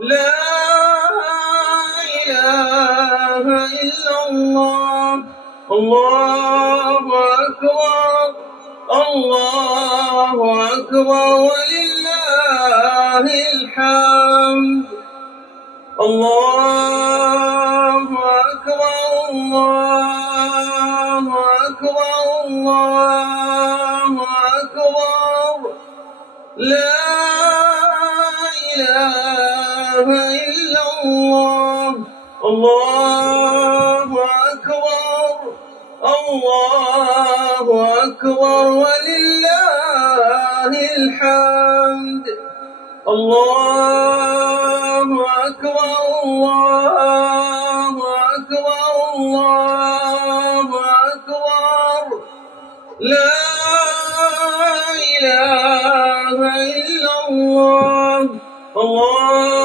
لا إله إلا الله. الله أكبر، الله أكبر ولله الحمد. الله أكبر، الله أكبر، الله أكبر. لا إله إلا الله. الله أكبر، الله أكبر ولله الحمد. الله أكبر، الله أكبر، الله أكبر. لا إله إلا الله. الله